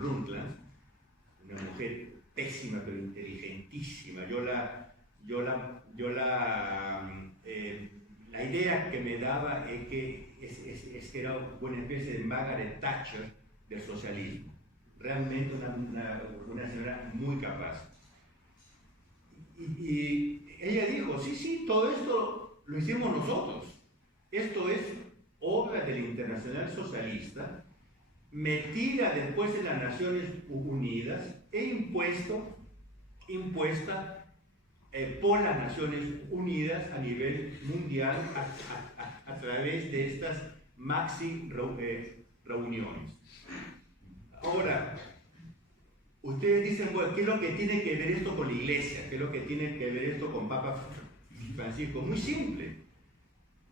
Brundtland, una mujer pésima pero inteligentísima. La idea que me daba es que era una especie de Margaret Thatcher del socialismo. Realmente una señora muy capaz. Y ella dijo, sí, todo esto lo hicimos nosotros. Esto es obra de la Internacional Socialista, metida después en las Naciones Unidas e impuesta por las Naciones Unidas a nivel mundial a través de estas maxi reuniones. Ahora, ustedes dicen, bueno, ¿qué es lo que tiene que ver esto con la Iglesia? ¿Qué es lo que tiene que ver esto con Papa Francisco? Muy simple.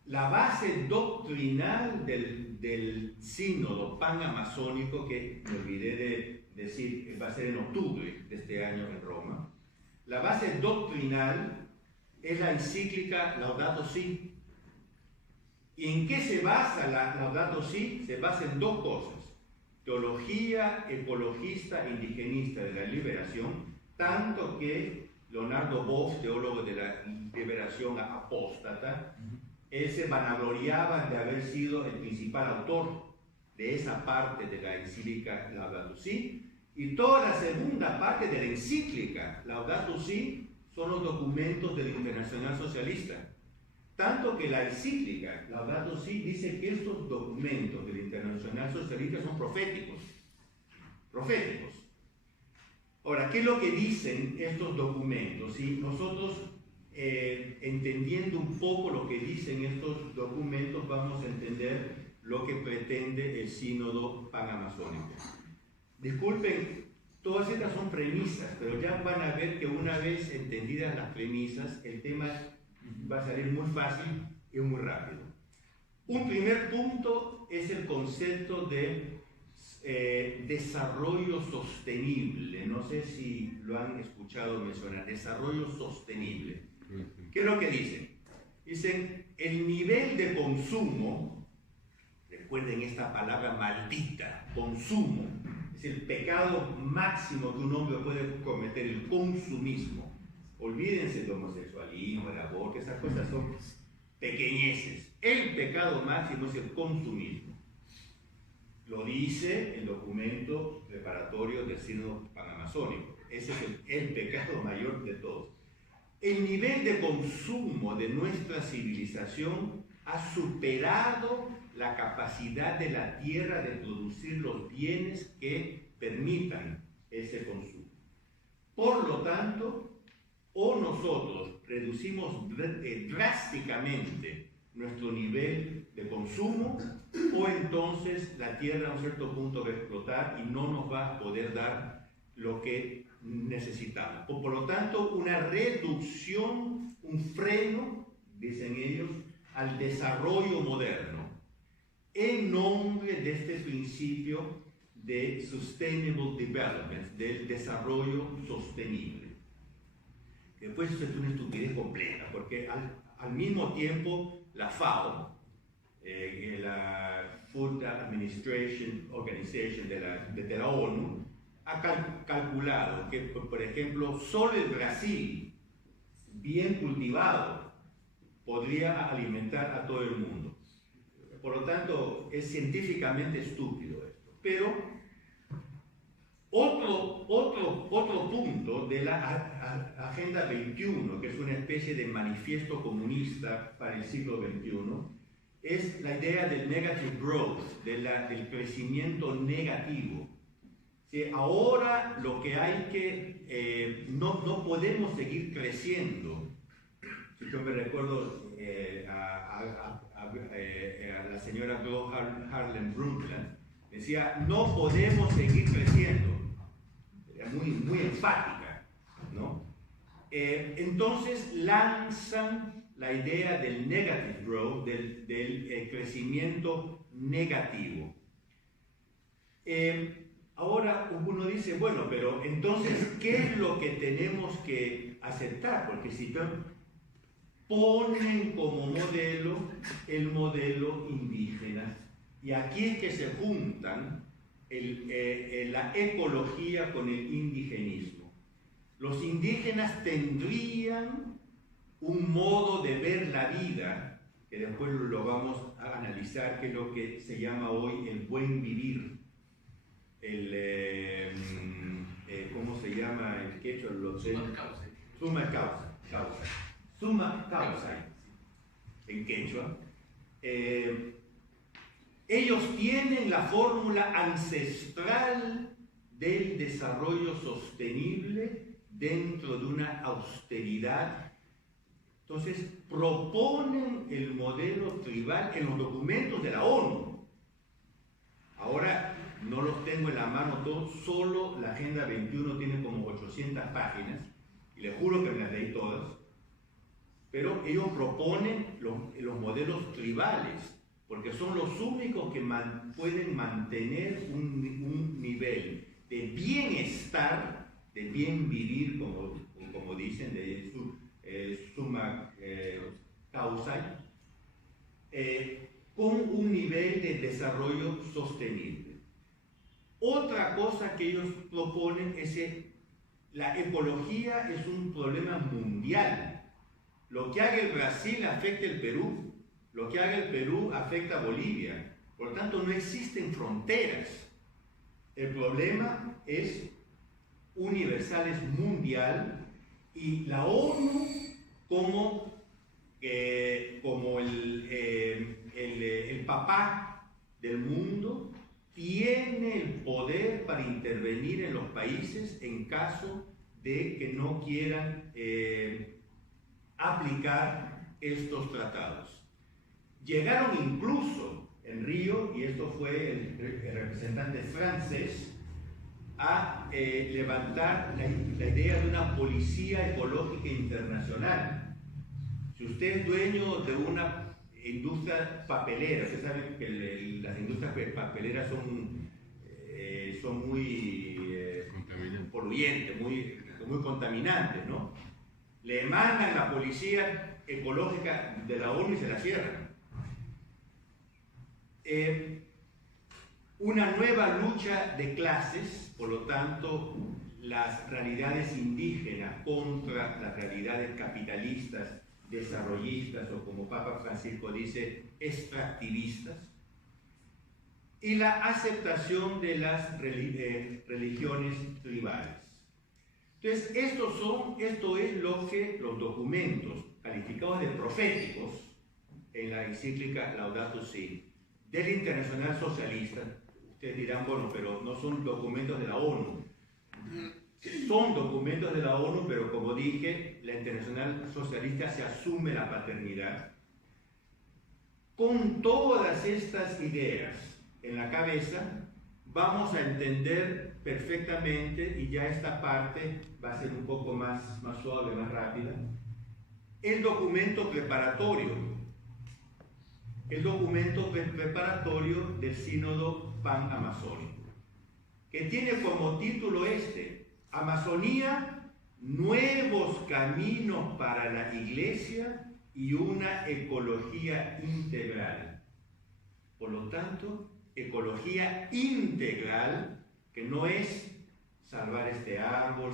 La base doctrinal del sínodo panamazónico, que me olvidé de decir, va a ser en octubre de este año en Roma, la base doctrinal es la encíclica Laudato Si. ¿Y en qué se basa la Laudato Si? Se basa en dos cosas: teología ecologista e indigenista de la liberación, tanto que Leonardo Boff, teólogo de la liberación apóstata, él se vanagloriaba de haber sido el principal autor de esa parte de la encíclica Laudato Si, y toda la segunda parte de la encíclica Laudato Si son los documentos de la Internacional Socialista. Tanto que la encíclica Laudato Si dice que estos documentos de la Internacional Socialista son proféticos. Proféticos. Ahora, ¿qué es lo que dicen estos documentos? Si nosotros, entendiendo un poco lo que dicen estos documentos, vamos a entender lo que pretende el sínodo panamazónico. Disculpen, todas estas son premisas, pero ya van a ver que una vez entendidas las premisas, el tema va a salir muy fácil y muy rápido. Un primer punto es el concepto de desarrollo sostenible. No sé si lo han escuchado mencionar. Desarrollo sostenible. ¿Qué es lo que dicen? Dicen, el nivel de consumo, recuerden esta palabra maldita, consumo, es el pecado máximo que un hombre puede cometer, el consumismo. Olvídense del homosexualismo, el aborto, esas cosas son pequeñeces. El pecado máximo es el consumismo. Lo dice el documento preparatorio del sínodo panamazónico. Ese es el pecado mayor de todos. El nivel de consumo de nuestra civilización ha superado la capacidad de la tierra de producir los bienes que permitan ese consumo. Por lo tanto, o nosotros reducimos drásticamente nuestro nivel de consumo, o entonces la tierra a un cierto punto va a explotar y no nos va a poder dar lo que necesitamos. Por lo tanto, una reducción, un freno, dicen ellos, al desarrollo moderno, en nombre de este principio de Sustainable Development, del desarrollo sostenible. Después eso es una estupidez completa, porque al mismo tiempo la FAO, la Food Administration Organization de la ONU, ha calculado que, por ejemplo, solo el Brasil, bien cultivado, podría alimentar a todo el mundo. Por lo tanto, es científicamente estúpido esto. Pero otro punto de la Agenda 21, que es una especie de manifiesto comunista para el siglo XXI, es la idea del negative growth, del crecimiento negativo. Sí, ahora lo que hay que, no podemos seguir creciendo. Yo me recuerdo a la señora Harlem Brundtland, decía, no podemos seguir creciendo. Era muy enfática, ¿no? Entonces lanzan la idea del negative growth, del crecimiento negativo. Ahora uno dice, bueno, pero entonces, ¿qué es lo que tenemos que aceptar? Porque si ponen como modelo el modelo indígena, y aquí es que se juntan la ecología con el indigenismo. Los indígenas tendrían un modo de ver la vida, que después lo vamos a analizar, que es lo que se llama hoy el buen vivir. ¿Cómo se llama el quechua? Suma causa en quechua. Ellos tienen la fórmula ancestral del desarrollo sostenible dentro de una austeridad. Entonces proponen el modelo tribal en los documentos de la ONU. Ahora no los tengo en la mano todos, solo la Agenda 21 tiene como 800 páginas, y les juro que me las leí todas, pero ellos proponen los modelos tribales, porque son los únicos que pueden mantener un nivel de bienestar, de bien vivir, como dicen, de summa causa, con un nivel de desarrollo sostenible. Otra cosa que ellos proponen es que la ecología es un problema mundial. Lo que haga el Brasil afecta el Perú, lo que haga el Perú afecta a Bolivia. Por lo tanto, no existen fronteras. El problema es universal, es mundial, y la ONU como el papá del mundo tiene el poder para intervenir en los países en caso de que no quieran aplicar estos tratados. Llegaron incluso en Río, y esto fue el representante francés, a levantar la idea de una policía ecológica internacional. Si usted es dueño de una industria papelera, usted sabe que las industrias papeleras son muy poluyentes, muy contaminantes, ¿no? Le mandan la policía ecológica de la ONU y se la cierran. Una nueva lucha de clases, por lo tanto, las realidades indígenas contra las realidades capitalistas, desarrollistas, o como Papa Francisco dice, extractivistas, y la aceptación de las religiones tribales. Entonces, esto es lo que los documentos calificados de proféticos en la encíclica Laudato Si del Internacional Socialista. Ustedes dirán, bueno, pero no son documentos de la ONU. Son documentos de la ONU, pero como dije, la Internacional Socialista se asume la paternidad. Con todas estas ideas en la cabeza, vamos a entender perfectamente, y ya esta parte va a ser un poco más suave, más rápida, el documento preparatorio. El documento preparatorio del Sínodo Pan-Amazónico, que tiene como título Amazonía, nuevos caminos para la Iglesia y una ecología integral. Por lo tanto, ecología integral, que no es salvar este árbol,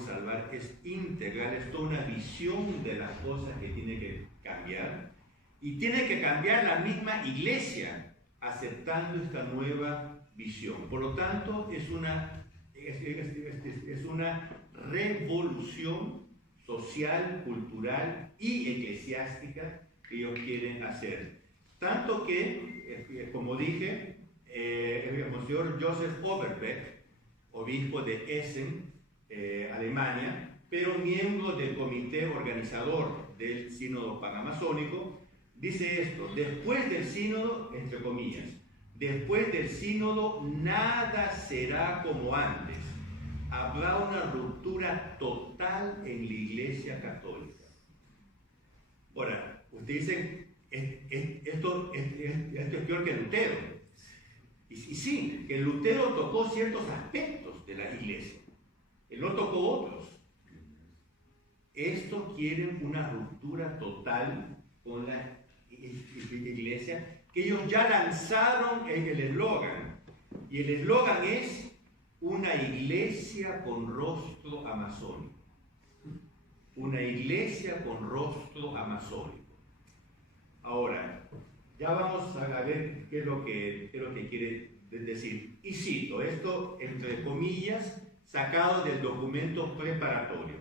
es integral, es toda una visión de las cosas que tiene que cambiar. Y tiene que cambiar la misma Iglesia aceptando esta nueva visión. Por lo tanto, es una revolución social, cultural y eclesiástica que ellos quieren hacer. Tanto que, como dije, el Monseñor Joseph Overbeck, obispo de Essen, Alemania, pero miembro del comité organizador del Sínodo Panamazónico, dice esto: después del sínodo, entre comillas, después del sínodo nada será como antes. Habrá una ruptura total en la Iglesia Católica. Ahora, ustedes dicen, esto es peor que Lutero. Y sí, que Lutero tocó ciertos aspectos de la Iglesia. Él no tocó otros. Estos quieren una ruptura total con la Iglesia, que ellos ya lanzaron en el eslogan: Y el eslogan es una iglesia con rostro amazónico. Una iglesia con rostro amazónico. Ahora, ya vamos a ver qué es lo que quiere decir. Y cito esto, entre comillas, sacado del documento preparatorio,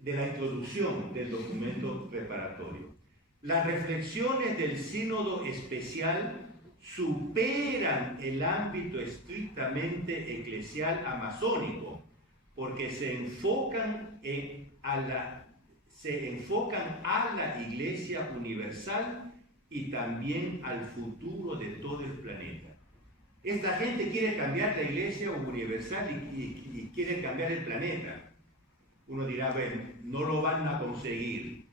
de la introducción del documento preparatorio. Las reflexiones del sínodo especial superan el ámbito estrictamente eclesial amazónico, porque se enfocan a la Iglesia universal y también al futuro de todo el planeta. Esta gente quiere cambiar la Iglesia universal y quiere cambiar el planeta. Uno dirá, bueno, no lo van a conseguir.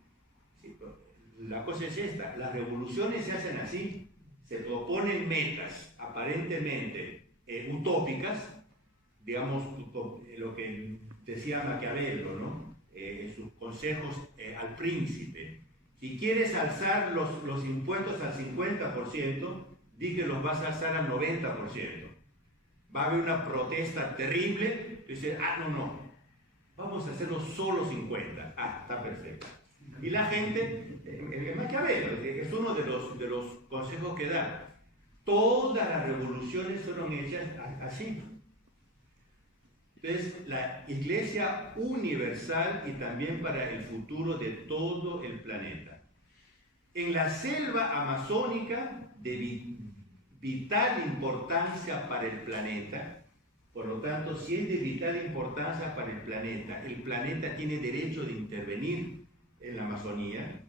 La cosa es esta, las revoluciones se hacen así. Se proponen metas aparentemente utópicas, digamos lo que decía Maquiavelo, ¿no? Sus consejos al príncipe. Si quieres alzar los impuestos al 50%, di que los vas a alzar al 90%. Va a haber una protesta terrible, y dice, no, vamos a hacerlo solo 50%. Está perfecto. Y la gente, Maquiavelo, es uno de los consejos que da. Todas las revoluciones fueron hechas así. Entonces, la Iglesia universal y también para el futuro de todo el planeta. En la selva amazónica, de vital importancia para el planeta, por lo tanto, si es de vital importancia para el planeta tiene derecho de intervenir en la Amazonía.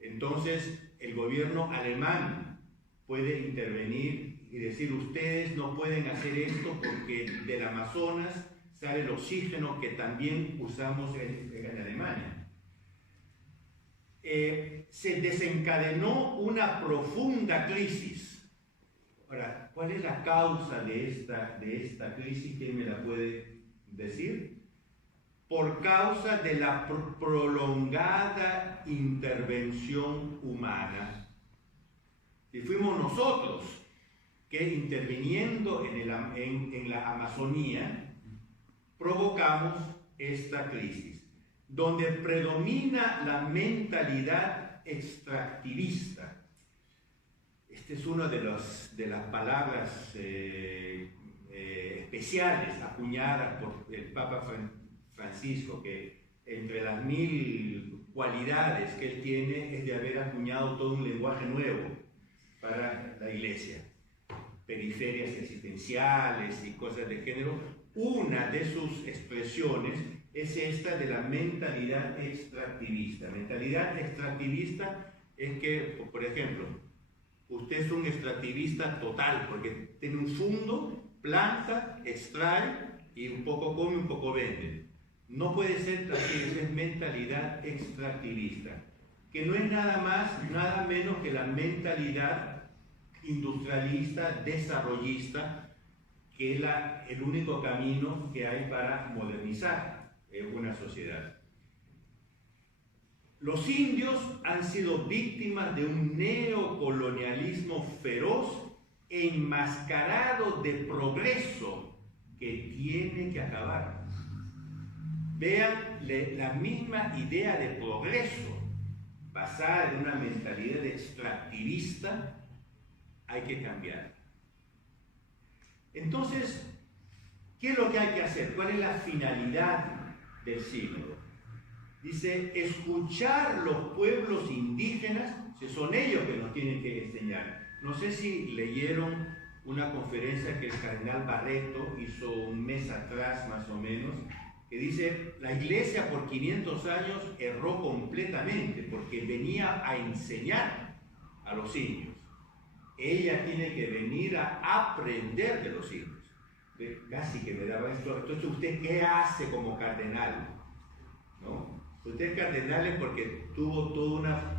Entonces, el gobierno alemán puede intervenir y decir, ustedes no pueden hacer esto porque del Amazonas sale el oxígeno que también usamos en Alemania. Se desencadenó una profunda crisis. Ahora, ¿cuál es la causa de esta crisis? ¿Quién me la puede decir? Por causa de la prolongada intervención humana. Y fuimos nosotros que interviniendo en la Amazonía provocamos esta crisis, donde predomina la mentalidad extractivista. Esta es una de las palabras especiales acuñadas por el Papa Francisco, que entre las 1000 cualidades que él tiene es de haber acuñado todo un lenguaje nuevo para la Iglesia. Periferias existenciales y cosas de género. Una de sus expresiones es esta de la mentalidad extractivista. Mentalidad extractivista es que, por ejemplo, usted es un extractivista total, porque tiene un fondo, planta, extrae y un poco come, un poco vende. No puede ser así, es mentalidad extractivista, que no es nada menos que la mentalidad industrialista, desarrollista, que es el único camino que hay para modernizar una sociedad. Los indios han sido víctimas de un neocolonialismo feroz e enmascarado de progreso que tiene que acabar. Vean, la misma idea de progreso basada en una mentalidad extractivista hay que cambiar. Entonces, ¿qué es lo que hay que hacer? ¿Cuál es la finalidad del sínodo? Dice, escuchar los pueblos indígenas, son ellos que nos tienen que enseñar. No sé si leyeron una conferencia que el cardenal Barreto hizo un mes atrás más o menos, que dice, la Iglesia por 500 años erró completamente porque venía a enseñar a los indios. Ella tiene que venir a aprender de los indios. Casi que me daba esto. Entonces, ¿usted qué hace como cardenal? ¿No? Usted es cardenal es porque tuvo toda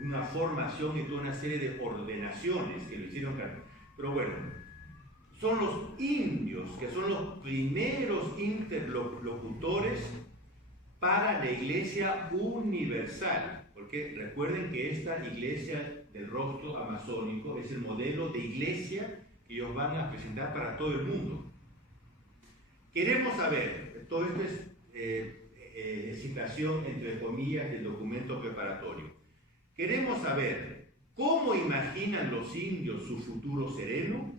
una formación y toda una serie de ordenaciones que lo hicieron cardenal. Pero bueno, son los indios que son los primeros interlocutores para la Iglesia universal. Porque recuerden que esta iglesia del rostro amazónico es el modelo de iglesia que ellos van a presentar para todo el mundo. Queremos saber, todo esto es citación entre comillas del documento preparatorio. Queremos saber cómo imaginan los indios su futuro sereno,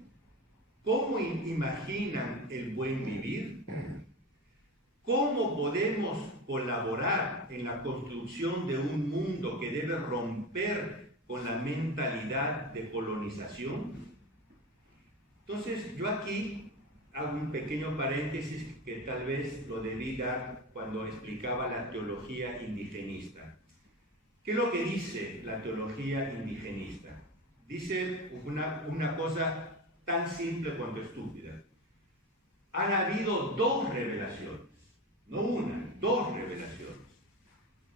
cómo imaginan el buen vivir, cómo podemos colaborar en la construcción de un mundo que debe romper con la mentalidad de colonización. Entonces, yo aquí hago un pequeño paréntesis que tal vez lo debí dar cuando explicaba la teología indigenista. ¿Qué es lo que dice la teología indigenista? Dice una cosa tan simple cuanto estúpida. Han habido dos revelaciones, no una, dos revelaciones.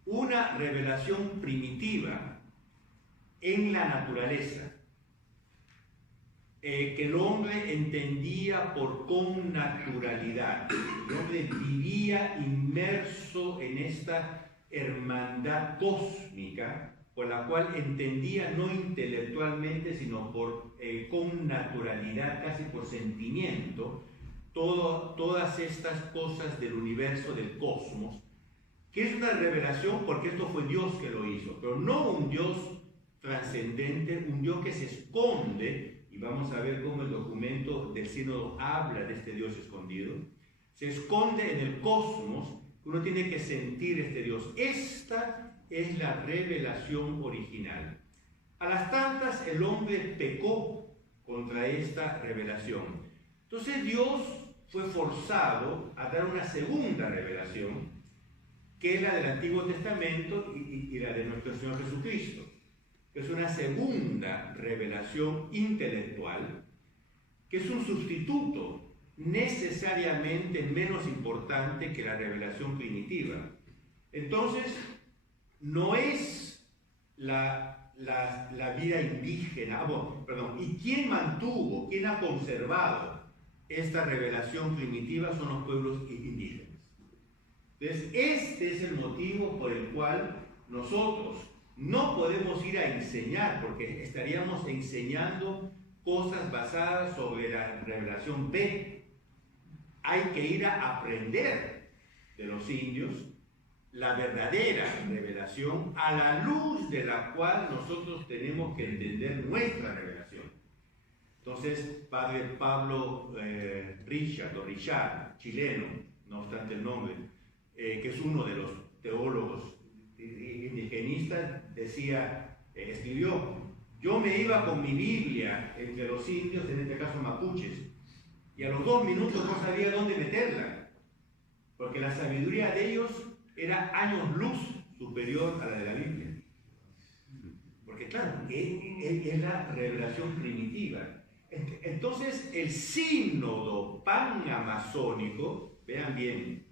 Una revelación primitiva en la naturaleza, que el hombre entendía por connaturalidad. El hombre vivía inmerso en esta hermandad cósmica, por la cual entendía no intelectualmente, sino por connaturalidad, casi por sentimiento, todas estas cosas del universo, del cosmos, que es una revelación porque esto fue Dios que lo hizo, pero no un Dios trascendente, un Dios que se esconde. Y vamos a ver cómo el documento del sínodo habla de este Dios escondido. Se esconde en el cosmos, uno tiene que sentir este Dios. Esta es la revelación original. A las tantas, el hombre pecó contra esta revelación. Entonces Dios fue forzado a dar una segunda revelación, que es la del Antiguo Testamento y la de nuestro Señor Jesucristo. Es una segunda revelación intelectual, que es un sustituto necesariamente menos importante que la revelación primitiva. Entonces, no es la vida indígena, ¿y quién mantuvo, quién ha conservado esta revelación primitiva? Son los pueblos indígenas. Entonces, este es el motivo por el cual nosotros no podemos ir a enseñar, porque estaríamos enseñando cosas basadas sobre la revelación B. Hay que ir a aprender de los indios la verdadera revelación, a la luz de la cual nosotros tenemos que entender nuestra revelación. Entonces, Padre Pablo Richard, chileno, no obstante el nombre, que es uno de los teólogos indigenistas, escribió: yo me iba con mi Biblia entre los indios, en este caso mapuches, y a los 2 minutos no sabía dónde meterla, porque la sabiduría de ellos era años luz superior a la de la Biblia. Porque claro, es la revelación primitiva. Entonces el sínodo panamazónico, vean bien,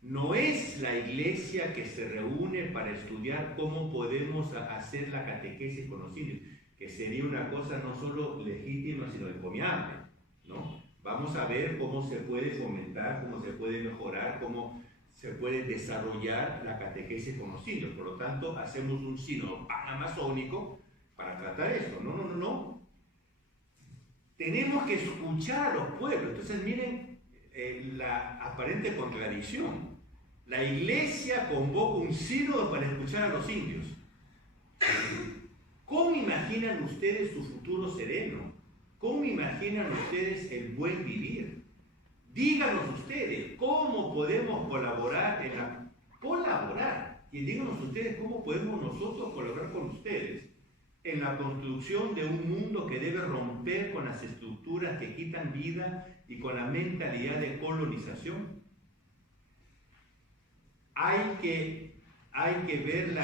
no es la iglesia que se reúne para estudiar cómo podemos hacer la catequesis con los indios, que sería una cosa no solo legítima, sino encomiable, ¿no? Vamos a ver cómo se puede fomentar, cómo se puede mejorar, cómo se puede desarrollar la catequesis con los indios. Por lo tanto, hacemos un sínodo panamazónico para tratar esto. No. Tenemos que escuchar a los pueblos. Entonces, miren la aparente contradicción. La iglesia convoca un sínodo para escuchar a los indios. ¿Cómo imaginan ustedes su futuro sereno? ¿Cómo imaginan ustedes el buen vivir? Díganos ustedes, ¿cómo podemos colaborar y díganos ustedes cómo podemos nosotros colaborar con ustedes en la construcción de un mundo que debe romper con las estructuras que quitan vida y con la mentalidad de colonización? Hay que ver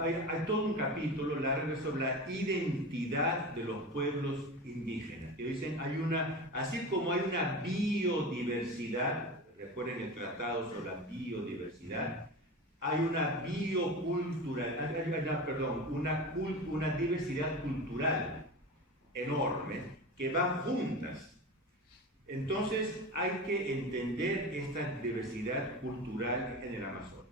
hay todo un capítulo largo sobre la identidad de los pueblos indígenas. Que dicen, así como hay una biodiversidad, recuerden el tratado sobre la biodiversidad, hay una una diversidad cultural enorme que van juntas. Entonces hay que entender esta diversidad cultural en el Amazonas.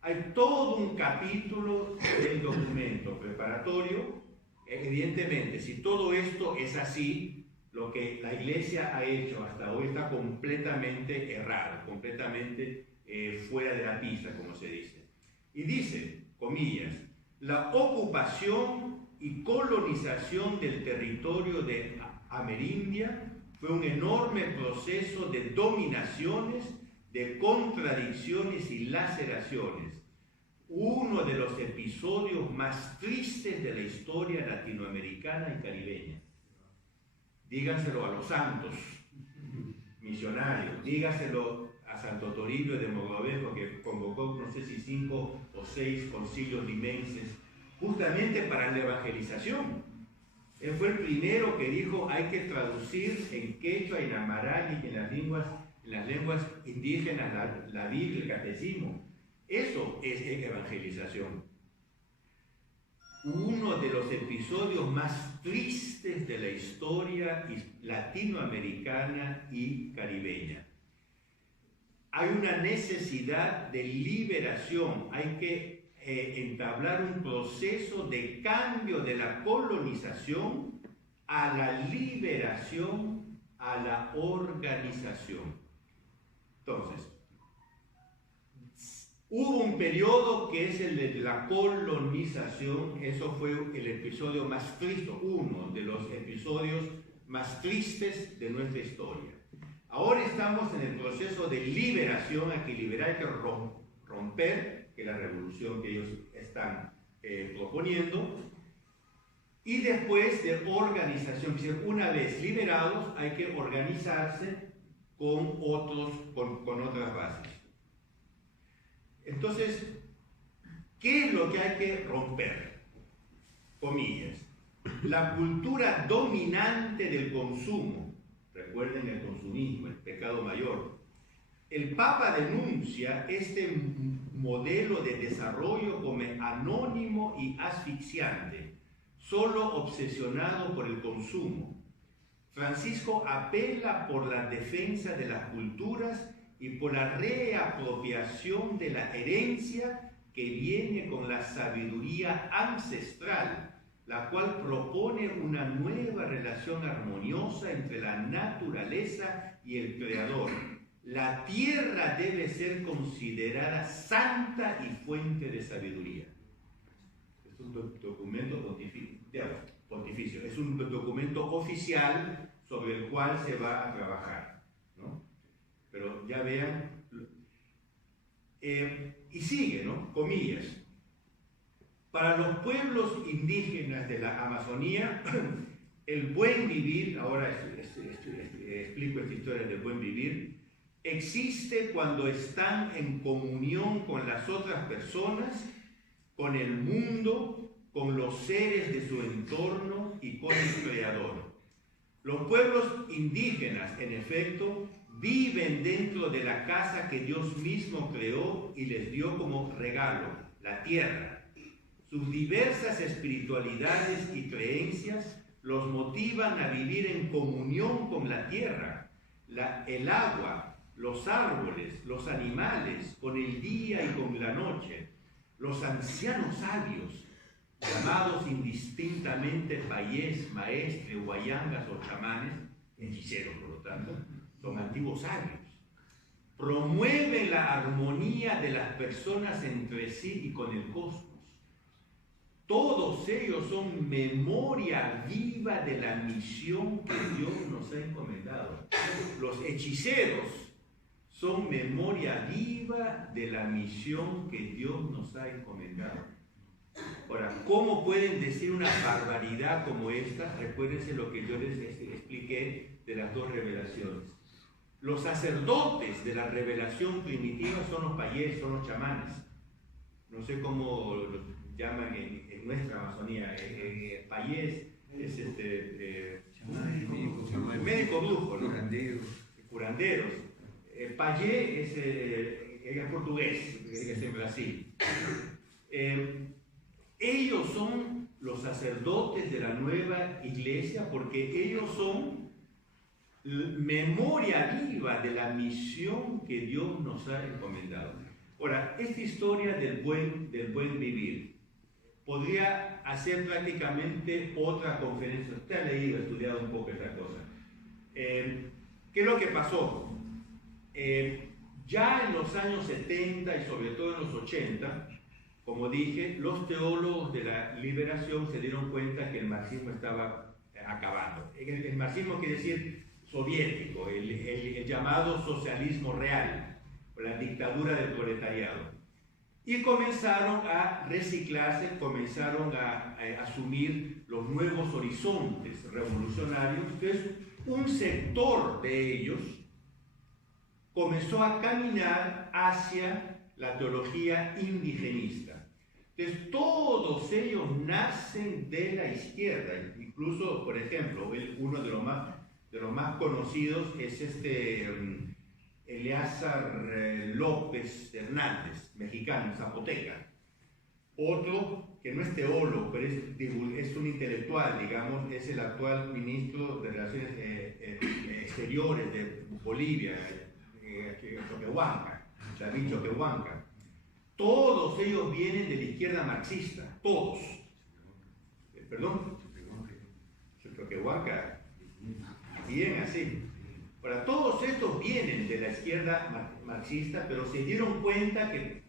Hay todo un capítulo del documento preparatorio. Evidentemente, si todo esto es así, lo que la Iglesia ha hecho hasta hoy está completamente errado, completamente fuera de la pista, como se dice. Y dice, comillas, la ocupación y colonización del territorio de Amerindia fue un enorme proceso de dominaciones, de contradicciones y laceraciones. Uno de los episodios más tristes de la historia latinoamericana y caribeña. Díganselo a los santos misionarios, dígaselo a Santo Toribio de Mogrovejo, que convocó no sé si 5 o 6 concilios limenses justamente para la evangelización. Él fue el primero que dijo hay que traducir en quechua, en amarán y en las lenguas indígenas la Biblia, el catecismo. Eso es evangelización. Uno de los episodios más tristes de la historia latinoamericana y caribeña. Hay una necesidad de liberación, hay que entablar un proceso de cambio de la colonización a la liberación, a la organización. Entonces, hubo un periodo que es el de la colonización, eso fue el episodio más triste, uno de los episodios más tristes de nuestra historia. Ahora estamos en el proceso de liberación, hay que liberar, hay que romper, que es la revolución que ellos están proponiendo, y después de organización, es decir, una vez liberados hay que organizarse con otras bases. Entonces, ¿qué es lo que hay que romper? Comillas. La cultura dominante del consumo. Recuerden el consumismo, el pecado mayor. El Papa denuncia este modelo de desarrollo como anónimo y asfixiante, solo obsesionado por el consumo. Francisco apela por la defensa de las culturas y por la reapropiación de la herencia que viene con la sabiduría ancestral, la cual propone una nueva relación armoniosa entre la naturaleza y el Creador. La tierra debe ser considerada santa y fuente de sabiduría. Es un documento pontificio, es un documento oficial sobre el cual se va a trabajar, ¿no? Pero ya vean, y sigue, ¿no? Comillas. Para los pueblos indígenas de la Amazonía, el buen vivir, ahora explico esta historia del buen vivir, existe cuando están en comunión con las otras personas, con el mundo, con los seres de su entorno y con el Creador. Los pueblos indígenas, en efecto, viven dentro de la casa que Dios mismo creó y les dio como regalo, la tierra. Sus diversas espiritualidades y creencias los motivan a vivir en comunión con la tierra, el agua, los árboles, los animales, con el día y con la noche. Los ancianos sabios, llamados indistintamente payés, maestres, guayangas o chamanes, hechiceros por lo tanto, son antiguos sabios. Promueven la armonía de las personas entre sí y con el cosmos. Todos ellos son memoria viva de la misión que Dios nos ha encomendado. Los hechiceros son memoria viva de la misión que Dios nos ha encomendado. Ahora, ¿cómo pueden decir una barbaridad como esta? Recuérdense lo que yo les expliqué de las dos revelaciones. Los sacerdotes de la revelación primitiva son los payés, son los chamanes. No sé cómo los llaman en nuestra Amazonía. Payés es médico brujo, ¿no? Curanderos. Payé es portugués, es en Brasil. Ellos son los sacerdotes de la nueva iglesia porque ellos son memoria viva de la misión que Dios nos ha encomendado. Ahora, esta historia del buen vivir podría hacer prácticamente otra conferencia. Usted ha leído, estudiado un poco esta cosa. ¿Qué es lo que pasó? Ya en los años 70 y sobre todo en los 80, como dije, los teólogos de la liberación se dieron cuenta que el marxismo estaba acabando. El marxismo quiere decir soviético, el llamado socialismo real, o la dictadura del proletariado. Y comenzaron a reciclarse, comenzaron a asumir los nuevos horizontes revolucionarios. Entonces, un sector de ellos comenzó a caminar hacia la teología indigenista. Entonces, todos ellos nacen de la izquierda. Incluso, por ejemplo, uno de los más conocidos es Eleazar López Hernández, mexicano, zapoteca. Otro, que no es teólogo, pero es un intelectual, digamos, es el actual ministro de Relaciones Exteriores de Bolivia, Choquehuanca, David Choquehuanca. Todos ellos vienen de la izquierda marxista, todos. ¿Perdón? Choquehuanca, bien así. Ahora, todos estos vienen de la izquierda marxista, pero se dieron cuenta que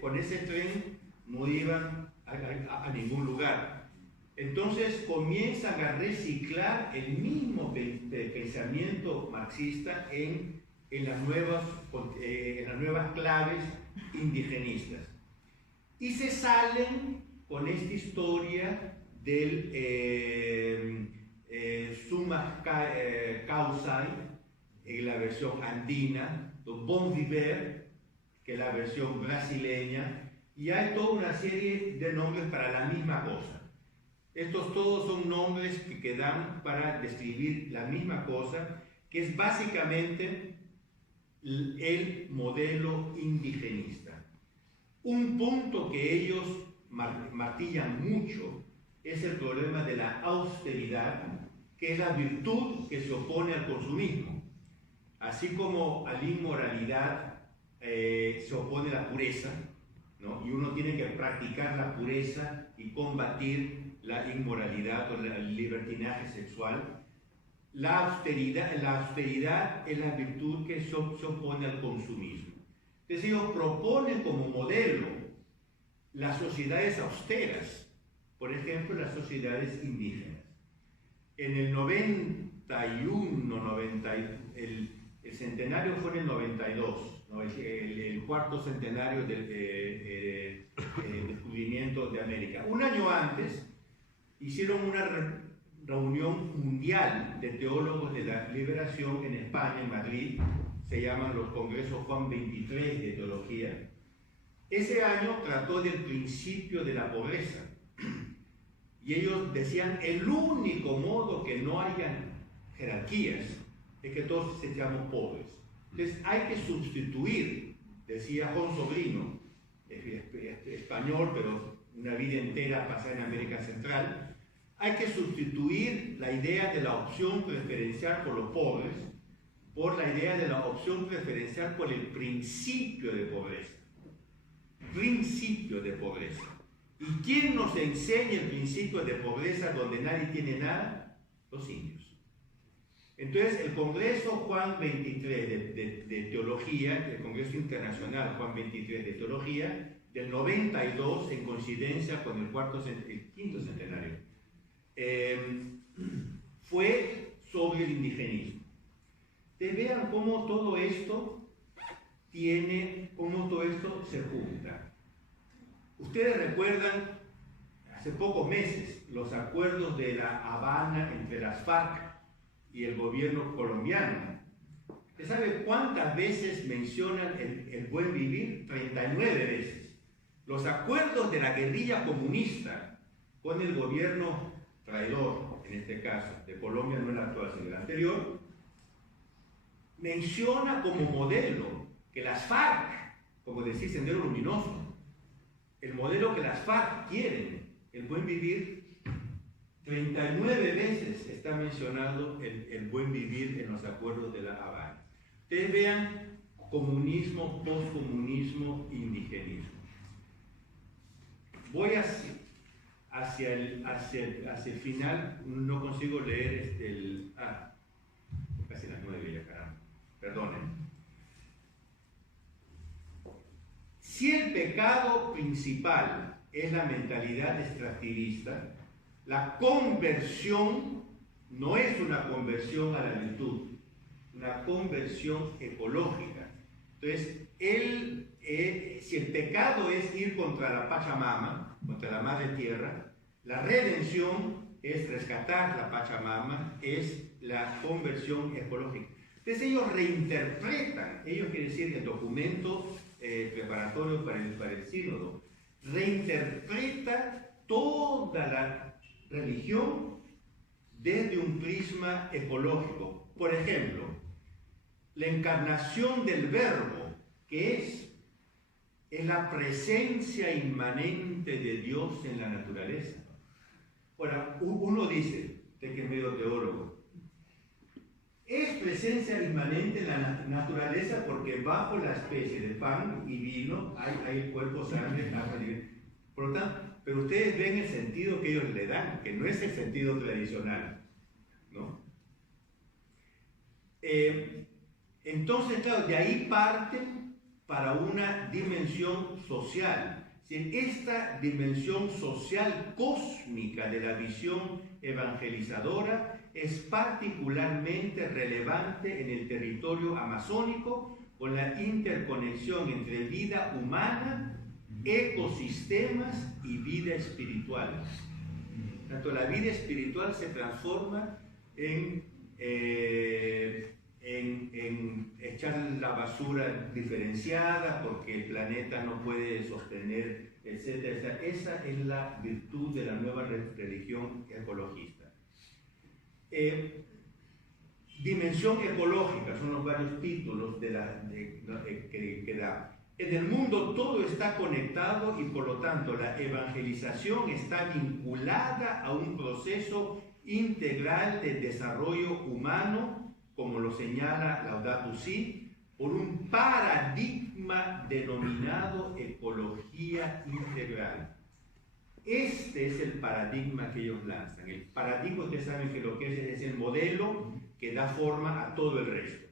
con ese tren no iban a ningún lugar. Entonces comienzan a reciclar el mismo pensamiento marxista en las nuevas claves indigenistas. Y se salen con esta historia del summa causae, en la versión andina, bon vivere, que es la versión brasileña, y hay toda una serie de nombres para la misma cosa. Estos todos son nombres que dan para describir la misma cosa, que es básicamente el modelo indigenista. Un punto que ellos martillan mucho es el problema de la austeridad, que es la virtud que se opone al consumismo. Así como a la inmoralidad se opone la pureza, ¿no? Y uno tiene que practicar la pureza y combatir la inmoralidad o el libertinaje sexual. La austeridad es la virtud que se opone al consumismo. Entonces ellos proponen como modelo las sociedades austeras, por ejemplo las sociedades indígenas. En el 91, el centenario fue en el 92, ¿no? el cuarto centenario del descubrimiento de América. Un año antes hicieron una reunión mundial de teólogos de la liberación en España, en Madrid. Se llaman los Congresos Juan 23 de Teología. Ese año trató del principio de la pobreza. Y ellos decían, el único modo que no hayan jerarquías es que todos seamos pobres. Entonces hay que sustituir, decía Juan Sobrino, español, pero una vida entera pasada en América Central, hay que sustituir la idea de la opción preferencial por los pobres por la idea de la opción preferencial por el principio de pobreza. Principio de pobreza. ¿Y quién nos enseña el principio de pobreza donde nadie tiene nada? Los indios. Entonces, el Congreso Juan 23 de Teología, el Congreso Internacional Juan 23 de Teología, del 92, en coincidencia con el quinto centenario, fue sobre el indigenismo. Ustedes vean cómo todo esto se junta. Ustedes recuerdan, hace pocos meses, los acuerdos de La Habana entre las FARC y el gobierno colombiano. ¿Usted sabe cuántas veces mencionan el buen vivir? 39 veces. Los acuerdos de la guerrilla comunista con el gobierno traidor, en este caso, de Colombia, no el actual, sino el anterior, menciona como modelo que las FARC, como decía Sendero Luminoso, el modelo que las FARC quieren, el buen vivir, 39 veces está mencionado el buen vivir en los acuerdos de La Habana. Ustedes vean comunismo, postcomunismo, indigenismo. Voy hacia el final, no consigo leer casi las 9 ya, caramba. Perdonen. Si el pecado principal es la mentalidad extractivista, la conversión no es una conversión a la virtud, una conversión ecológica. Entonces, si el pecado es ir contra la Pachamama, contra la Madre Tierra, la redención es rescatar la Pachamama, es la conversión ecológica. Entonces ellos reinterpretan, ellos quiere decir el documento preparatorio para el sínodo, reinterpreta toda la religión desde un prisma ecológico. Por ejemplo, la encarnación del Verbo, que es la presencia inmanente de Dios en la naturaleza. Ahora, uno dice, usted que es medio teólogo, es presencia inmanente en la naturaleza porque bajo la especie de pan y vino hay el cuerpo, sangre, agua y... Por lo tanto, pero ustedes ven el sentido que ellos le dan, que no es el sentido tradicional, ¿no? Entonces, claro, de ahí parten para una dimensión social. Esta dimensión social cósmica de la visión evangelizadora es particularmente relevante en el territorio amazónico con la interconexión entre vida humana, ecosistemas y vida espiritual. Tanto la vida espiritual se transforma en echar la basura diferenciada porque el planeta no puede sostener, etc. Esa es la virtud de la nueva religión ecologista. Dimensión ecológica son los varios títulos que da. En el mundo todo está conectado y por lo tanto la evangelización está vinculada a un proceso integral de desarrollo humano, como lo señala Laudato Si, por un paradigma denominado ecología integral. Este es el paradigma que ellos lanzan. El paradigma, ustedes saben que lo que es el modelo que da forma a todo el resto.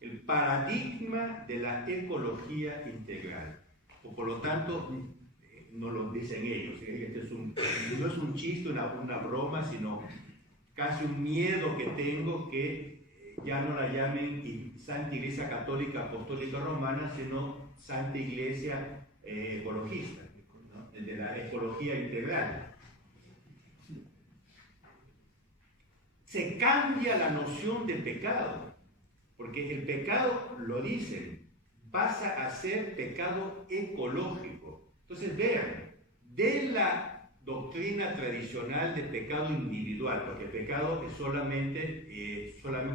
El paradigma de la ecología integral. O por lo tanto, no lo dicen ellos. Este no es un chiste, una broma, sino casi un miedo que tengo que ya no la llamen Santa Iglesia Católica Apostólica Romana, sino Santa Iglesia Ecologista, ¿no? El de la ecología integral. Se cambia la noción de pecado, porque el pecado, lo dicen, pasa a ser pecado ecológico. Entonces vean, de la doctrina tradicional de pecado individual, porque el pecado es solamente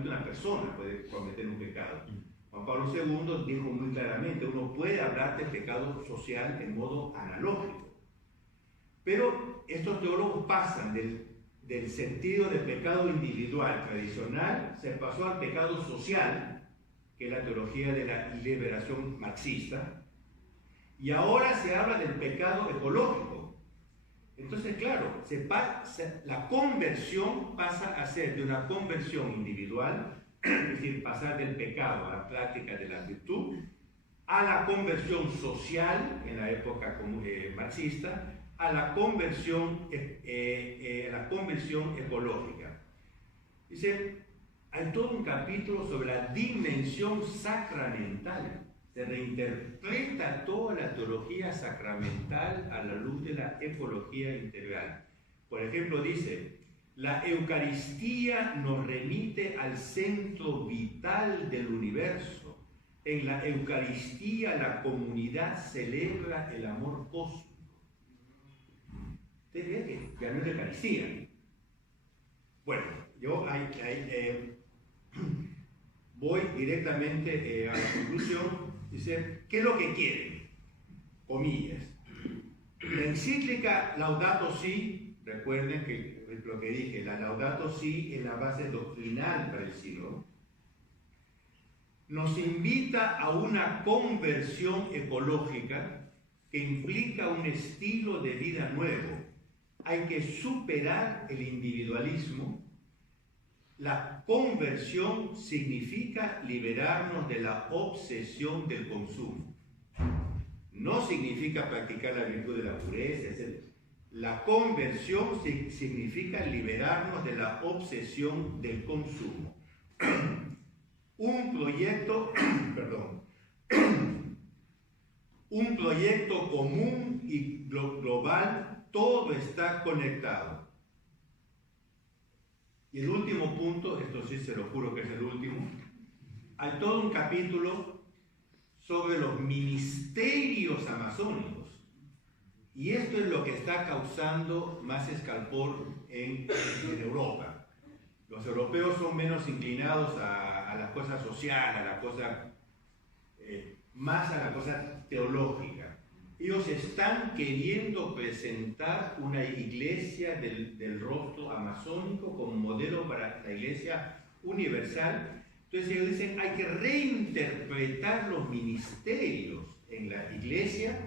una persona puede cometer un pecado. Juan Pablo II dijo muy claramente, uno puede hablar de pecado social en modo analógico. Pero estos teólogos pasan del sentido de pecado individual tradicional, se pasó al pecado social, que es la teología de la liberación marxista, y ahora se habla del pecado ecológico. Entonces, claro, la conversión pasa a ser de una conversión individual, es decir, pasar del pecado a la práctica de la virtud, a la conversión social, en la época marxista, a la conversión ecológica. Dice, hay todo un capítulo sobre la dimensión sacramental. Se reinterpreta toda la teología sacramental a la luz de la ecología integral. Por ejemplo, dice, la Eucaristía nos remite al centro vital del universo. En la Eucaristía la comunidad celebra el amor cósmico. Usted ve que ya no es Eucaristía. Bueno, yo voy directamente a la conclusión. Dice, ¿qué es lo que quieren? Comillas. La encíclica Laudato Si, recuerden que lo que dije, la Laudato Si es la base doctrinal para el sínodo, nos invita a una conversión ecológica que implica un estilo de vida nuevo. Hay que superar el individualismo La conversión significa liberarnos de la obsesión del consumo. No significa practicar la virtud de la pureza, etc. La conversión significa liberarnos de la obsesión del consumo. Un proyecto, perdón, un proyecto común y global, todo está conectado. Y el último punto, esto sí se lo juro que es el último, hay todo un capítulo sobre los ministerios amazónicos. Y esto es lo que está causando más escalpor en Europa. Los europeos son menos inclinados a la cosa social, a la cosa, más a la cosa teológica. Ellos están queriendo presentar una iglesia del rostro amazónico como modelo para la iglesia universal. Entonces ellos dicen, hay que reinterpretar los ministerios en la iglesia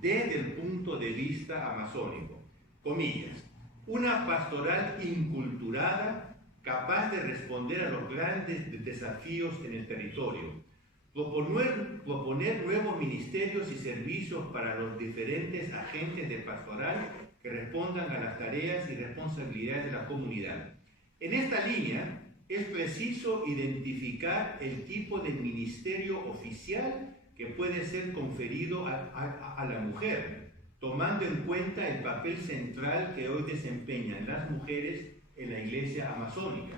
desde el punto de vista amazónico. Comillas, una pastoral inculturada capaz de responder a los grandes desafíos en el territorio. Proponer nuevos ministerios y servicios para los diferentes agentes de pastoral que respondan a las tareas y responsabilidades de la comunidad. En esta línea, es preciso identificar el tipo de ministerio oficial que puede ser conferido a la mujer, tomando en cuenta el papel central que hoy desempeñan las mujeres en la iglesia amazónica.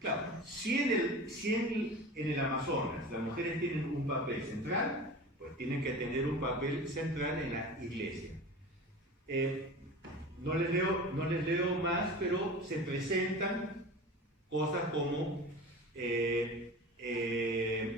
Claro, si en el Amazonas las mujeres tienen un papel central, pues tienen que tener un papel central en la iglesia. No les leo más, pero se presentan cosas como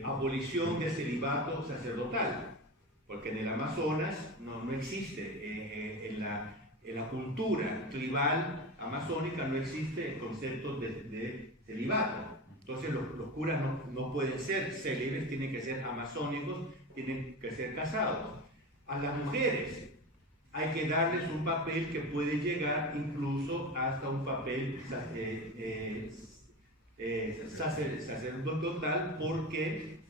abolición del celibato sacerdotal, porque en el Amazonas no existe, en la cultura tribal amazónica no existe el concepto de celibato. Entonces los curas no pueden ser célibes, tienen que ser amazónicos, tienen que ser casados. A las mujeres hay que darles un papel que puede llegar incluso hasta un papel sacerdotal, porque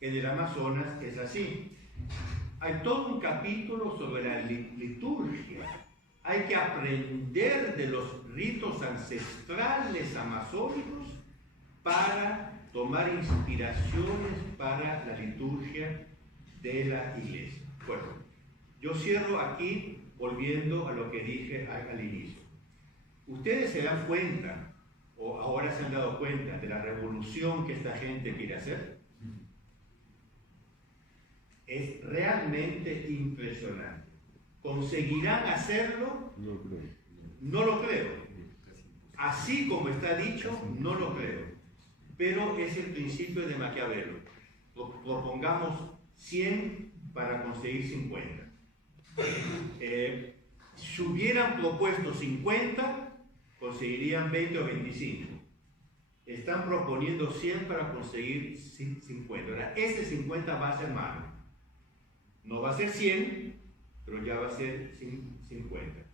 en el Amazonas es así. Hay todo un capítulo sobre la liturgia. Hay que aprender de los ritos ancestrales amazónicos para tomar inspiraciones para la liturgia de la iglesia. Bueno, yo cierro aquí volviendo a lo que dije al inicio. Ustedes se dan cuenta, o ahora se han dado cuenta, de la revolución que esta gente quiere hacer. Es realmente impresionante. ¿Conseguirán hacerlo? No lo creo. Así como está dicho, no lo creo. Pero es el principio de Maquiavelo. Propongamos 100 para conseguir 50. Si hubieran propuesto 50, conseguirían 20 o 25. Están proponiendo 100 para conseguir 50. Ahora, ese 50 va a ser malo. No va a ser 100, pero ya va a ser 50.